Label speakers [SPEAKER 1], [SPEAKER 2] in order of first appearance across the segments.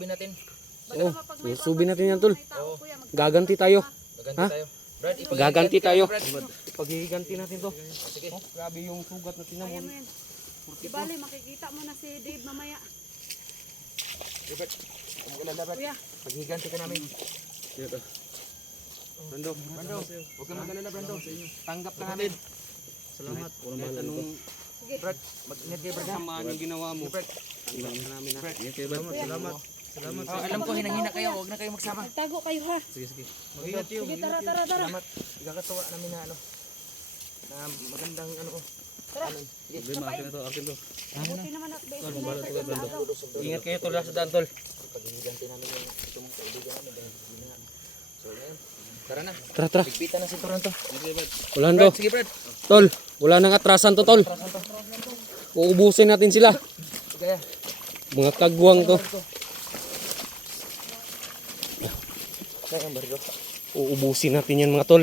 [SPEAKER 1] kayo.
[SPEAKER 2] Lulusubin natin.
[SPEAKER 1] Basta
[SPEAKER 3] Oh, lusubin natin yan, tol.
[SPEAKER 2] Oo.
[SPEAKER 3] Gaganti tayo.
[SPEAKER 2] Gaganti
[SPEAKER 3] Ha?
[SPEAKER 2] tayo. Brad,
[SPEAKER 3] Gaganti
[SPEAKER 2] ka
[SPEAKER 3] tayo. Ipaghihiganti natin to.
[SPEAKER 2] Sige.
[SPEAKER 3] Oh, grabe yung sugat na tinamon.
[SPEAKER 1] Di bali, makikita mo na si Dave mamaya.
[SPEAKER 2] Sige. Huwag ka lalabas.
[SPEAKER 1] Kuya,
[SPEAKER 2] Paghiganti ka namin.
[SPEAKER 3] Brando,
[SPEAKER 2] Brando, huwag ka mag-alala, Brando. Tanggap ka namin.
[SPEAKER 3] salamat. Kahit anong
[SPEAKER 1] sige.
[SPEAKER 2] Brad, mag-ingat kayo, Brad. ha?
[SPEAKER 3] kasamaan yung ginawa mo.
[SPEAKER 2] Sige, Brad.
[SPEAKER 3] Tanggap na namin ha.
[SPEAKER 2] Brad.
[SPEAKER 3] Salamat, salamat.
[SPEAKER 2] Oh, alam ko, hinang-hina kayo. Huwag na kayo magsama.
[SPEAKER 1] Magtago kayo ha.
[SPEAKER 3] Sige, sige.
[SPEAKER 1] Sige, tara, tara, tara.
[SPEAKER 2] Salamat. Ikakatuwa namin na ano. Na magandang ano.
[SPEAKER 1] Tara.
[SPEAKER 2] Sige.
[SPEAKER 3] Problema, akin na to, akin to.
[SPEAKER 1] Buti naman at agaw.
[SPEAKER 3] Ingat kayo tol sa daan tol.
[SPEAKER 2] Paghiganti namin yung itong kaibigan namin dahil hindi na. So, ngayon. Tara na.
[SPEAKER 3] Tara, tara.
[SPEAKER 2] Pigpitan ng sinturon to.
[SPEAKER 3] Wala to.
[SPEAKER 2] sige, Brad.
[SPEAKER 3] Tol, wala nang atrasan to tol. Uubusin natin sila. Mga kagwang to.
[SPEAKER 2] Kaya ang baryo.
[SPEAKER 3] Uubusin natin yan mga tol.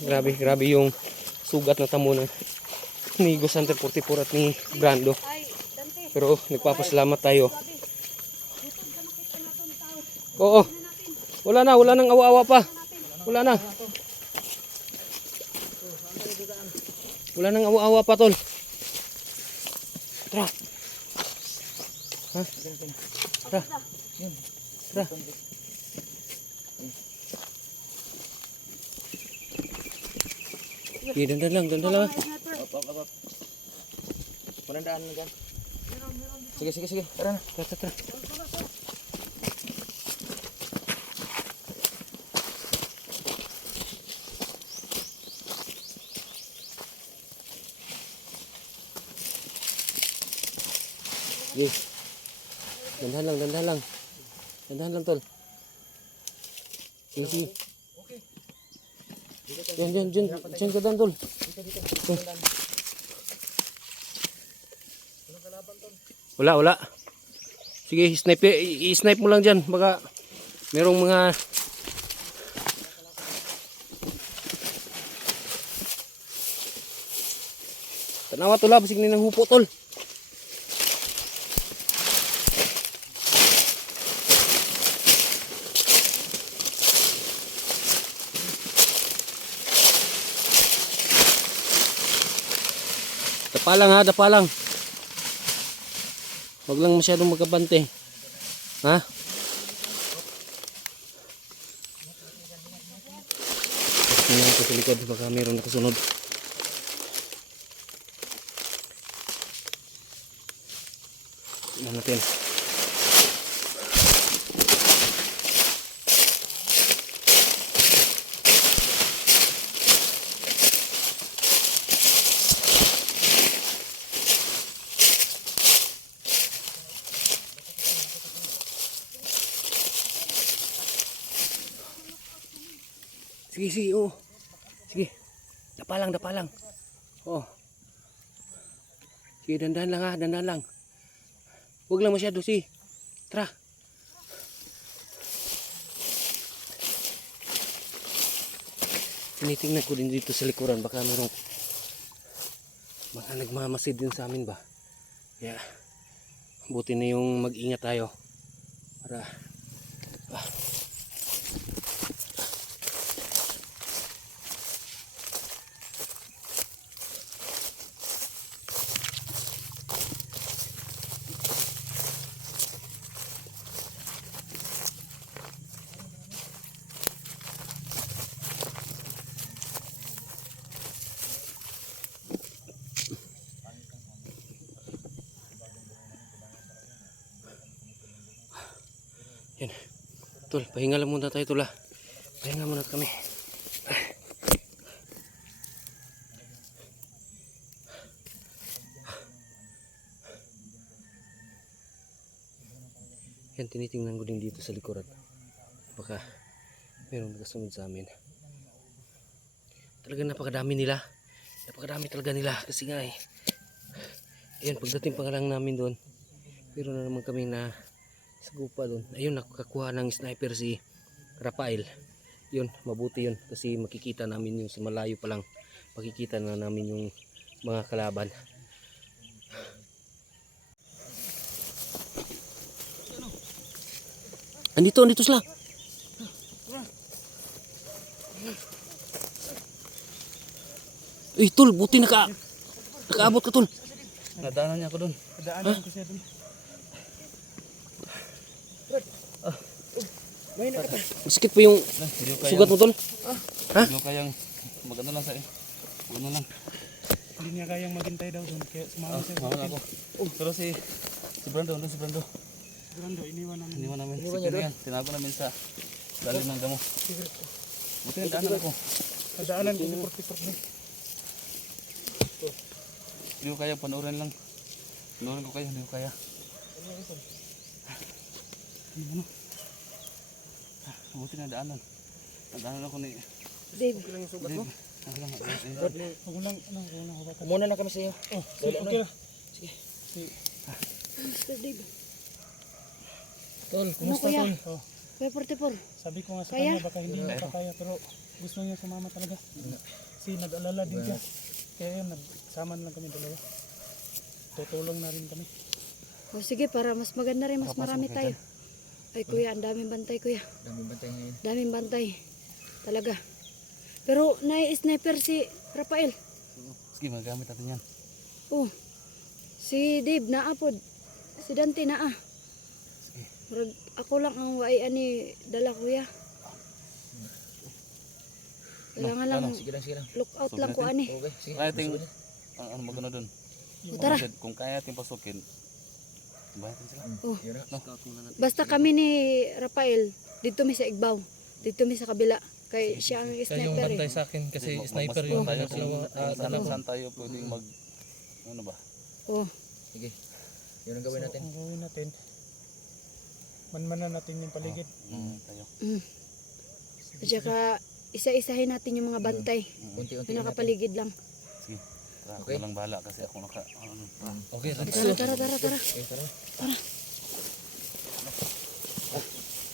[SPEAKER 3] Grabe, grabe yung sugat na tamo ng ni Gusante 44 at ni Brando. Pero nagpapasalamat tayo.
[SPEAKER 1] Na.
[SPEAKER 3] Oo, wala na, wala nang awa-awa pa. Wala na. Wala nang awa-awa pa tol. Tara. Ha? Tara. Tara. Okay, dandan lang, dandan lang.
[SPEAKER 1] Mga sniper.
[SPEAKER 2] Op, op, op, op. Walang daan na dyan. Sige, sige, sige. Tara na.
[SPEAKER 3] Tara, tara. Sige. Dandan lang, dandan lang. Dandan lang, tol. Sige, sige. Diyan, diyan, diyan. Diyan ka dan, tol. Wala, wala. Sige, snipe, i-snipe mo lang dyan. Baka merong mga... Tanawa tula, basig ni ng hupo tol. Dapa lang ha, dapa lang. Huwag lang masyadong magkabante. Ha? Tingnan ko sa likod baka mayroon nakasunod. Tingnan natin. Sige, sige, oh. Sige. Dapa lang, dapa lang. Oh. Sige, dandan lang ha, dandan lang. Huwag lang masyado, si. Tara. Tinitingnan ko din dito sa likuran, baka mayroong baka nagmamasid din sa amin ba. Kaya, buti na yung mag-ingat tayo. Para, Yan. Tol, pahinga lang muna tayo, tula. Pahinga muna kami. Yan, tinitingnan ko din dito sa likuran. Baka mayroong nakasunod sa amin. Talaga napakadami nila. Napakadami talaga nila. Kasi nga eh. Ayun, pagdating pa lang namin doon, meron na naman kami na gupa doon. Ayun, nakakuha ng sniper si Rafael. yun, mabuti yun. Kasi makikita namin yung sa malayo pa lang. Makikita na namin yung mga kalaban. Andito, andito sila. Eh, tol, buti naka nakaabot ka, tol.
[SPEAKER 4] Nadaanan niya ako doon.
[SPEAKER 5] Daanan ko siya dun.
[SPEAKER 3] Masakit pa yung sugat mo, tol.
[SPEAKER 4] Hindi ko kayang magano lang sa eh. Magano lang.
[SPEAKER 5] Hindi niya kayang maghintay daw doon. Kaya sumama
[SPEAKER 4] Ah,
[SPEAKER 5] siya.
[SPEAKER 4] mawala ako. Pero si si Brando, doon si Brando.
[SPEAKER 5] Brando, iniwan namin.
[SPEAKER 4] Iniwan namin. Si Kino yan. Tinago namin sa lalim ng damo. Buti na daanan ako.
[SPEAKER 5] Daanan ko si Porti Porti.
[SPEAKER 4] Hindi ko kaya panoorin lang. Panoorin ko kaya, hindi ko kaya. Ano? Ah, Buti na daanan. Nadaanan ako ni
[SPEAKER 6] Dave.
[SPEAKER 4] Ako lang, ako lang.
[SPEAKER 5] Huwag mo lang, ano, huwag mo lang.
[SPEAKER 4] Muna na kami sa iyo.
[SPEAKER 5] Oh, sige, okay na.
[SPEAKER 6] Mr. Dave.
[SPEAKER 5] Tol,
[SPEAKER 6] kumusta, kuya?
[SPEAKER 5] tol? Oh,
[SPEAKER 6] Kuya 44.
[SPEAKER 5] sabi ko nga sa
[SPEAKER 6] Kaya?
[SPEAKER 5] kanya, baka hindi niya kaya, pero gusto niya sumama talaga. Kasi nag-alala din siya. Kaya yun, nagsama na lang kami dalawa. Tutulong na rin kami.
[SPEAKER 6] O sige, para mas maganda rin, mas marami tayo. Ay kuya, ang daming bantay kuya.
[SPEAKER 4] Daming bantay ngayon.
[SPEAKER 6] Daming bantay. Talaga. Pero nai-sniper si Rafael.
[SPEAKER 4] Sige, magamit natin yan.
[SPEAKER 6] Oh. Si Dave naapod. Si Dante naa. Murag ako lang ang way ani dala kuya. Kailangan lang
[SPEAKER 4] Sige lang, sige lang.
[SPEAKER 6] look out lang ko ani.
[SPEAKER 4] Okay, sige. Kaya ting, ano, ano magano doon?
[SPEAKER 6] Tara.
[SPEAKER 4] Kung kaya natin pasukin, sila.
[SPEAKER 6] Oh.
[SPEAKER 4] No.
[SPEAKER 6] Basta kami ni Rafael dito mi sa Igbaw. Dito mi sa kabila. Kay siya ang sniper eh.
[SPEAKER 5] sa akin
[SPEAKER 4] Kasi sniper
[SPEAKER 5] yung
[SPEAKER 4] tayo
[SPEAKER 5] dalawa, ah,
[SPEAKER 4] kung saan, saan tayo pwedeng mag, ano ba?
[SPEAKER 6] Oh.
[SPEAKER 4] Sige. Yun ang gawin natin.
[SPEAKER 5] Ang gawin natin, manmanan natin yung paligid.
[SPEAKER 4] Mm, tayo.
[SPEAKER 6] Mm. At saka isa-isahin natin yung mga bantay.
[SPEAKER 4] Unti-unti
[SPEAKER 6] Yung nakapaligid lang.
[SPEAKER 4] Sige. Tara, ako na lang bahala kasi ako naka, ano,
[SPEAKER 5] Okay,
[SPEAKER 6] Tara, tara, tara, tara.
[SPEAKER 4] Okay, tara.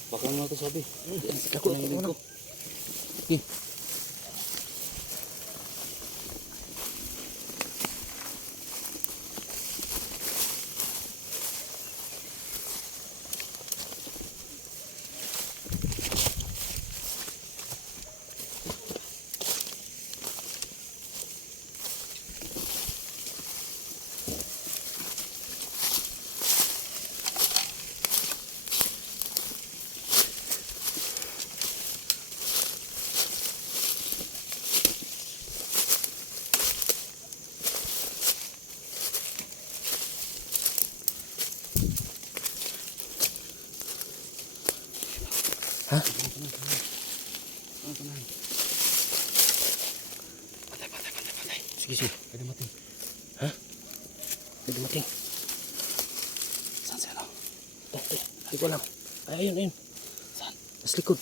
[SPEAKER 3] Baka mo ito sabi. Ako na yung ko. Okay. Sige, sige. Pwede mating. Ha? Pwede mating. Saan siya lang? Dante. Hindi ko alam. Ay, ayun, ayun. Saan? Mas likod.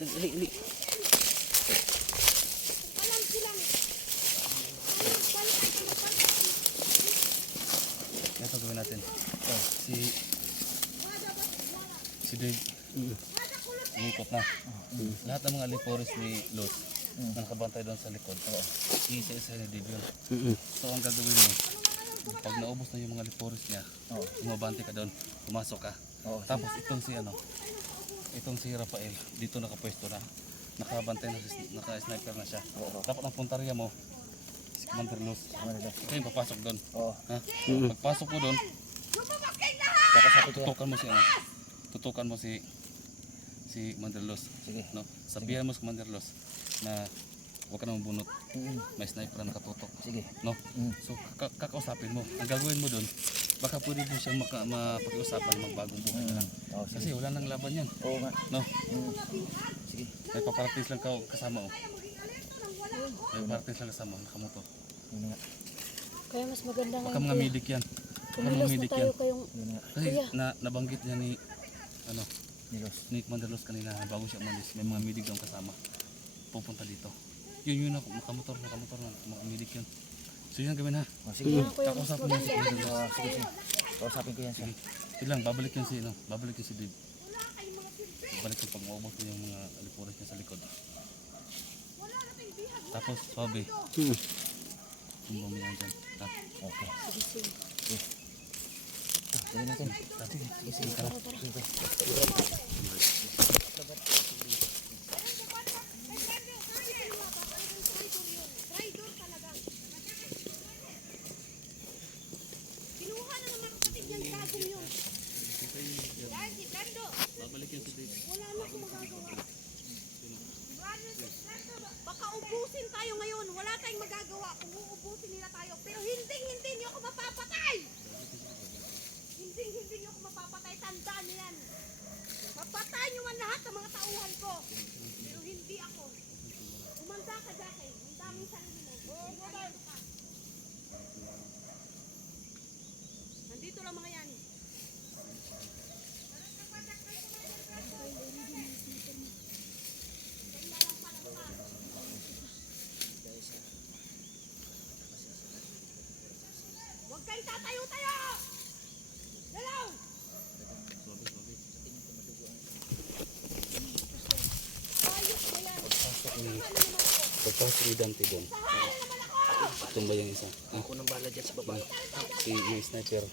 [SPEAKER 7] Kumapagod.
[SPEAKER 4] Ito gawin natin. Oh, si si Dave umikot na. Lahat ng mga liporis ni Luz na nakabantay doon sa likod. Oo. Isa-isa ni Dave yun.
[SPEAKER 3] Mm-mm.
[SPEAKER 4] So ang gagawin mo, pag naubos na yung mga liporis niya, umabante ka doon, pumasok ka. Tapos itong si ano, itong si Rafael, dito nakapwesto na. Nakabantay na, si- naka-sniper na siya. Dapat ang puntarya mo, si Commander Luz. Ikaw yung papasok doon. Ha? Pagpasok mo doon, tutukan mo si ano, tutukan mo si si Commander Luz.
[SPEAKER 2] Sige.
[SPEAKER 4] No? Sabihan mo sa Commander Luz na huwag ka na mabunot. May sniper na nakatutok.
[SPEAKER 2] Sige.
[SPEAKER 4] No? So ka- kakausapin mo. Ang gagawin mo doon, baka pwede mo siyang maka- mapag-usapan magbagong buhay na lang.
[SPEAKER 2] Oo, sige.
[SPEAKER 4] Kasi wala nang laban yan.
[SPEAKER 2] Oo nga.
[SPEAKER 4] No?
[SPEAKER 2] Sige.
[SPEAKER 4] May paparating lang ka kasama oh. May paparating lang kasama, nakamotor.
[SPEAKER 2] Yun nga.
[SPEAKER 6] Kaya mas maganda
[SPEAKER 4] Baka
[SPEAKER 6] ngayon
[SPEAKER 4] mga
[SPEAKER 6] kuya.
[SPEAKER 4] medic yan. Baka mga
[SPEAKER 6] Kumilos na
[SPEAKER 4] medic
[SPEAKER 6] tayo
[SPEAKER 4] yan.
[SPEAKER 6] kayong
[SPEAKER 2] Yun nga.
[SPEAKER 4] Kasi
[SPEAKER 6] Kuya.
[SPEAKER 4] na, nabanggit niya ni ano,
[SPEAKER 2] Nilos.
[SPEAKER 4] ni Commander Los kanina bago siya umalis. May mga medic daw kasama. Pupunta dito. Yun yun ako, nakamotor, nakamotor na, mga medic yun. So yun ang gawin ha.
[SPEAKER 2] Oh, sige.
[SPEAKER 4] Kakausapin mo si
[SPEAKER 6] maganda.
[SPEAKER 4] Commander Los.
[SPEAKER 2] Sige, sige. Kausapin ko yan siya.
[SPEAKER 4] Sige. Lang, babalik yun si, ano, babalik yun si Dave. Babalik yung pag maubos na yung mga alipuras niya sa likod.
[SPEAKER 7] Wala na tayong bihag.
[SPEAKER 4] Tapos, sabi,
[SPEAKER 3] Mm.
[SPEAKER 4] tumbang yan dyan. Ha?
[SPEAKER 2] Okay.
[SPEAKER 6] Sige, sige.
[SPEAKER 2] Gawin natin. Sige, sige, sige. Tara. Sige.
[SPEAKER 7] Traitor talaga. Kinuha na naman kapatid niyang gagong yun. Dahil si Brando,
[SPEAKER 4] Babalik yun si Dave.
[SPEAKER 7] wala na akong magagawa. Baka ubusin tayo ngayon. Wala tayong magagawa kung uubusin nila tayo. Pero hindi, hindi niyo ako mapapatay. Hindi, hindi niyo ako mapapatay. Tandaan niyo yan. Mapatay niyo man lahat ng mga tauhan ko. Pero hindi ako. Umanda ka, Jackie. Ang daming sarili mo. Nandito ka. Nandito lang mga yan. Huwag kayong tatayo-tayo! Dalaw! Ayos na yan.
[SPEAKER 4] Pagpasok ni, pagpasok ni Dante doon. Tumba yung isa. Ah,
[SPEAKER 2] Ako nang bahala dyan sa baba.
[SPEAKER 4] si, yung sniper.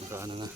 [SPEAKER 4] Nakaano na.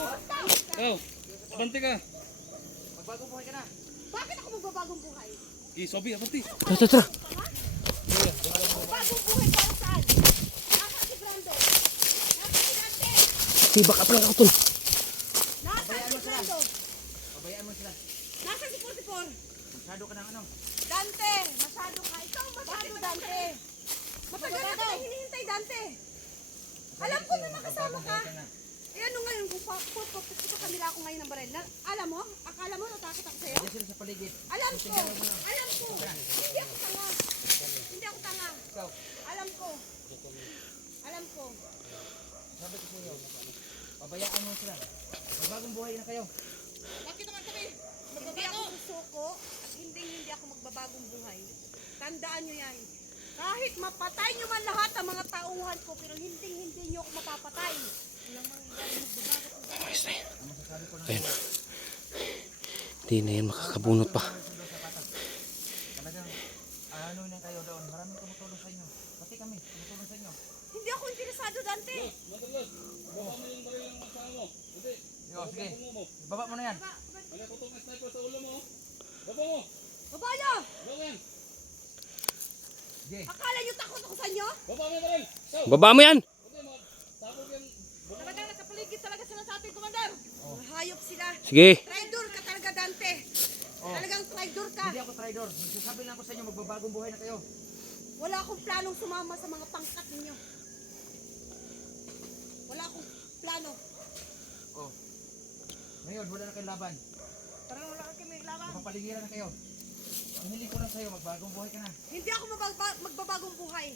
[SPEAKER 7] Mo!
[SPEAKER 4] Oh, abante ka.
[SPEAKER 7] Bakit ako magbabagong buhay?
[SPEAKER 4] Gi, sobi, abante.
[SPEAKER 3] Tara, tara, tara.
[SPEAKER 7] Bagong buhay para saan? Nasa si Brando? Nasa si Dante?
[SPEAKER 3] Di, baka pa lang ako tol.
[SPEAKER 7] Nasa si Brando?
[SPEAKER 2] Pabayaan mo sila.
[SPEAKER 7] Nasa si 44?
[SPEAKER 2] Masyado ka ng ano.
[SPEAKER 7] Dante! Masyado ka. Ikaw ang masyado, Dante! Matagal na kita hinihintay, Dante! Alam ko na nakasama ka! Eh ano ngayon, kung pupuputo kanila ako ngayon ng barel, na, alam mo? Akala mo natakot ako sa'yo?
[SPEAKER 2] Diyan sila sa paligid.
[SPEAKER 7] Alam ko! Alam ko! Hindi ako tanga! Hindi ako tanga!
[SPEAKER 2] Ikaw,
[SPEAKER 7] Alam ko! Alam ko!
[SPEAKER 2] sabi ko sa iyo. Pabayaan mo sila. Magbagong buhay na kayo.
[SPEAKER 7] Bakit naman kami? Hindi ako susuko at hindi hindi ako magbabagong buhay. Tandaan nyo yan. Kahit mapatay nyo man lahat ang mga tauhan ko, pero hindi hindi nyo ako mapapatay. Walang mangyayari magbabago
[SPEAKER 3] Ayos na yan. Ayun. Hindi na yan makakabunot pa.
[SPEAKER 2] talagang ano na kayo doon. Maraming tumutulong sa inyo. Pati kami, tumutulong sa inyo.
[SPEAKER 7] Hindi ako interesado, Dante.
[SPEAKER 4] Madalas, baba mo yung baril ng kasama mo. Hindi,
[SPEAKER 2] Yo, sige. Baba mo na yan.
[SPEAKER 7] Ba-
[SPEAKER 4] Ano putok ng sniper sa ulo mo? Baba mo.
[SPEAKER 7] Babaya!
[SPEAKER 4] Baba yan.
[SPEAKER 2] Sige.
[SPEAKER 7] Akala nyo takot ako sa inyo?
[SPEAKER 4] Baba mo yung baril.
[SPEAKER 3] Baba mo yan!
[SPEAKER 4] Sabog yan.
[SPEAKER 7] Talagang nakapaligid talaga sila sa ating komandar. Hayop sila.
[SPEAKER 3] Sige.
[SPEAKER 7] Traidor ka talaga, Dante.
[SPEAKER 2] Oh.
[SPEAKER 7] Talagang traidor ka.
[SPEAKER 2] Hindi ako traidor. Nagsasabi lang ako sa inyo, magbabagong buhay na kayo.
[SPEAKER 7] Wala akong planong sumama sa mga pangkat ninyo. Wala akong plano.
[SPEAKER 2] Oh. Ngayon, wala na kayong laban.
[SPEAKER 7] Parang wala kang may laban.
[SPEAKER 2] Mapapaligiran na kayo. Ang hiling ko lang sa'yo, magbagong buhay ka na.
[SPEAKER 7] Hindi ako mababa- magbabagong buhay.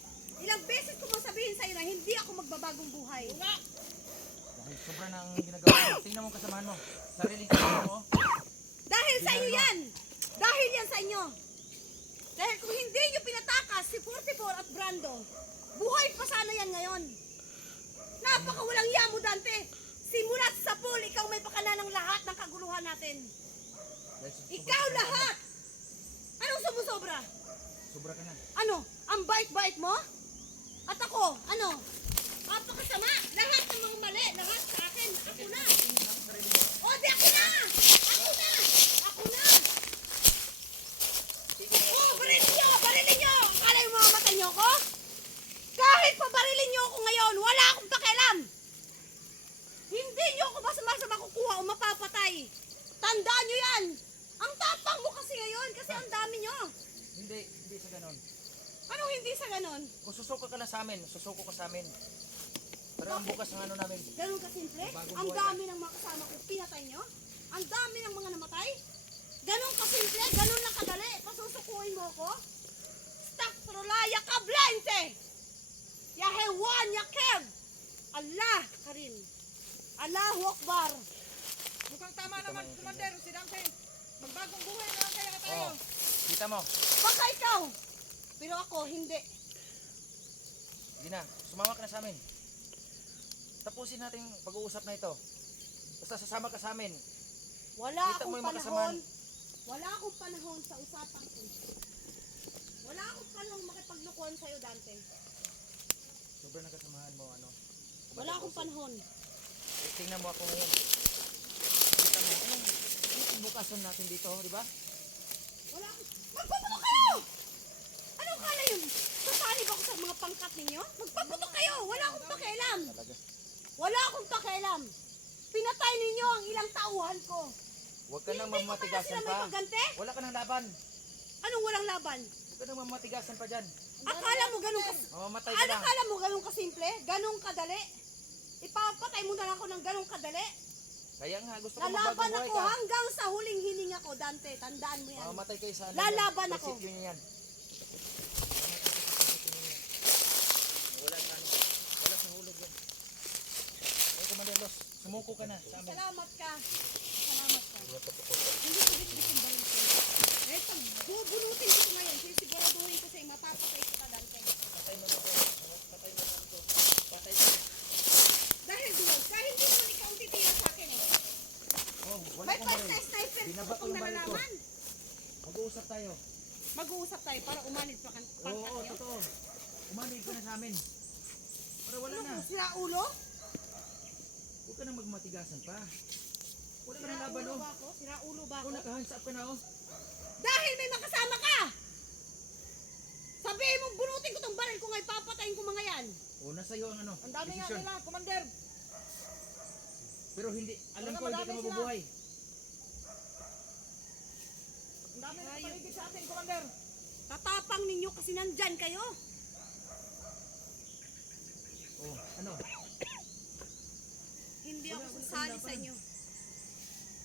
[SPEAKER 7] Ilang beses ko masabihin sa'yo na hindi ako magbabagong buhay.
[SPEAKER 2] Dahil sobra ang ginagawa mo. Tingnan mo ang kasamahan mo. Sariling kasamahan mo.
[SPEAKER 7] Dahil sa inyo yan. Dahil yan sa inyo. Dahil kung hindi nyo pinatakas si 44 at Brando, buhay pa sana yan ngayon. Napakawalang yamo, Dante. Simulat sa pool, ikaw may pakana ng lahat ng kaguluhan natin. Ikaw lahat! Anong sumusobra?
[SPEAKER 2] Sobra ka na.
[SPEAKER 7] Ano? Ang bait-bait mo? At ako, ano? Napakasama! Lahat ng mga mali, lahat sa akin, ako na! O, di ako na! Ako na! Ako na! O, barilin nyo! Barilin nyo! Akala yung mga mata nyo ko? Kahit pa barilin nyo ako ngayon, wala akong pakialam! Hindi nyo ako basta-basta makukuha o mapapatay! Tandaan nyo yan! Ang tapang mo kasi ngayon, kasi ang dami nyo!
[SPEAKER 2] Hindi, hindi sa ganon.
[SPEAKER 7] Anong hindi sa ganon?
[SPEAKER 2] Kung susuko ka na sa amin, susuko ka sa amin. Pero ang bukas ng ano namin,
[SPEAKER 7] Ganun kasimple?
[SPEAKER 2] Bagong
[SPEAKER 7] Ang
[SPEAKER 2] buhay
[SPEAKER 7] dami ng mga kasama ko, pinatay nyo? Ang dami ng mga namatay? Ganun kasimple? Ganun lang kadali? Pasusukuin mo ko? Staktrolaya kablente! Yahewan yakev! Allahu Akbar.
[SPEAKER 8] Mukhang tama naman, Commander. Si Dante. Magbagong buhay na lang kaya tayo.
[SPEAKER 2] Oh, kita mo.
[SPEAKER 7] Baka ikaw. Pero ako, hindi.
[SPEAKER 2] Hindi na, sumama ka na sa amin. Tapusin natin yung pag-uusap na ito. Basta sasama ka sa amin.
[SPEAKER 7] Wala
[SPEAKER 2] Kita
[SPEAKER 7] akong panahon. Wala akong panahon sa usapan ko. Wala akong panahon.
[SPEAKER 2] Sobrang nakasamahan mo, ano.
[SPEAKER 7] Wala akong panahon.
[SPEAKER 2] Eh, tingnan mo ako ngayon. Kita mo, anong anong bukasan natin dito, di ba?
[SPEAKER 7] Wala akong... Magpaputok kayo! Anong kala yun? Sasanib ako sa mga pangkat ninyo? Magpaputok kayo! Wala akong pakialam! Wala akong pakialam! Pinatay ninyo ang ilang tauhan ko!
[SPEAKER 2] Huwag ka nang mamatigasan pa. Wala ka nang laban.
[SPEAKER 7] Anong walang laban?
[SPEAKER 2] Huwag ka nang mamatigasan pa dyan.
[SPEAKER 7] Akala mo ganun kas...
[SPEAKER 2] Mamamatay ka
[SPEAKER 7] Ano
[SPEAKER 2] lang.
[SPEAKER 7] akala mo ganun kasimple? Ganun kadali? Ipapatay mo na lang ako ng ganun kadali?
[SPEAKER 2] Kaya nga, gusto ko
[SPEAKER 7] Lalaban
[SPEAKER 2] magbagong buhay
[SPEAKER 7] ako
[SPEAKER 2] ka.
[SPEAKER 7] hanggang sa huling hininga ko, Dante. Tandaan mo yan.
[SPEAKER 2] Mamamatay kayo sa ano
[SPEAKER 7] Lalaban ako.
[SPEAKER 2] Isip nyo yan. Wala sa ano. Wala sa hulog yan. Ay, Commander Los, sumuko ka na sa amin.
[SPEAKER 7] Salamat ka. Salamat ka. Hindi ko bitbit yung baril ko. Eh, pag bubunutin ko ito ngayon, sisiguraduhin ko sa'yo, mapapatay kita, May
[SPEAKER 2] kang baril.
[SPEAKER 7] pasta sniper
[SPEAKER 2] Binaba ko
[SPEAKER 7] kung nalalaman.
[SPEAKER 2] Mag-uusap tayo.
[SPEAKER 7] Mag-uusap tayo para umanid pa kan
[SPEAKER 2] Oo, oo, totoo. Umanig ka na sa amin. Para wala
[SPEAKER 7] Ano
[SPEAKER 2] na.
[SPEAKER 7] sira ulo?
[SPEAKER 2] Huwag ka nang magmatigasan pa. Wala ka
[SPEAKER 7] Sira
[SPEAKER 2] nang laban,
[SPEAKER 7] ulo
[SPEAKER 2] oh.
[SPEAKER 7] ba ako? Sira ulo ba ako?
[SPEAKER 2] nakahands up ka na, oh.
[SPEAKER 7] Dahil may makasama ka! Sabihin mong bunutin ko tong baril ko ngayon, papatayin ko mga yan.
[SPEAKER 2] Oh, nasa iyo ang ano.
[SPEAKER 8] Ang dami nga nila, Commander.
[SPEAKER 2] Pero hindi, alam
[SPEAKER 8] Talaga
[SPEAKER 2] ko hindi ka
[SPEAKER 8] madami sila.
[SPEAKER 2] mabubuhay.
[SPEAKER 8] Ang dami na paligid sa atin, Commander.
[SPEAKER 7] Tatapang ninyo kasi nandyan kayo.
[SPEAKER 2] Oh, ano?
[SPEAKER 7] Hindi ako sasali sa inyo.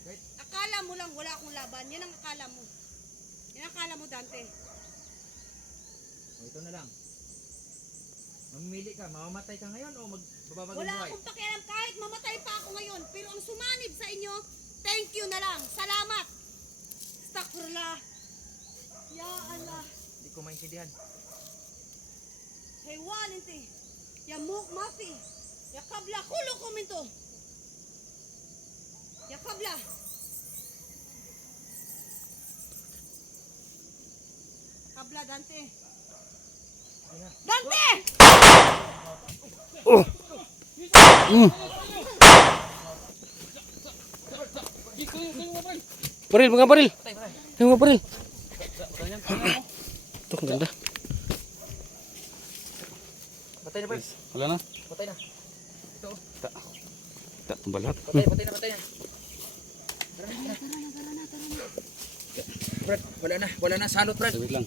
[SPEAKER 2] Kahit
[SPEAKER 7] Akala mo lang wala akong laban. Yan ang akala mo. Yan ang akala mo, Dante.
[SPEAKER 2] Oh, ito na lang. Mamimili ka, mamamatay ka ngayon o magbabagong
[SPEAKER 7] Wala
[SPEAKER 2] buhay?
[SPEAKER 7] akong pakialam kahit mamatay pa ako ngayon. Pero ang sumanib sa inyo, thank you na lang. Salamat. Astaghfirullah. Ya Allah.
[SPEAKER 2] Hindi ko maintindihan.
[SPEAKER 7] Haywan inti. Ya muk mafi. Ya kabla kulo kuminto. Ya kabla. Kabla Dante. Dante!
[SPEAKER 3] Baril, mga baril. Yung mga baril. Ito, ang ganda.
[SPEAKER 2] Patay na, Brad.
[SPEAKER 4] Wala na.
[SPEAKER 2] Patay na.
[SPEAKER 4] Ta, balat.
[SPEAKER 2] Patay, patay na, patay na. Tara na, tara na. Brad, wala na, wala na. Salot, Brad.
[SPEAKER 4] Wait lang.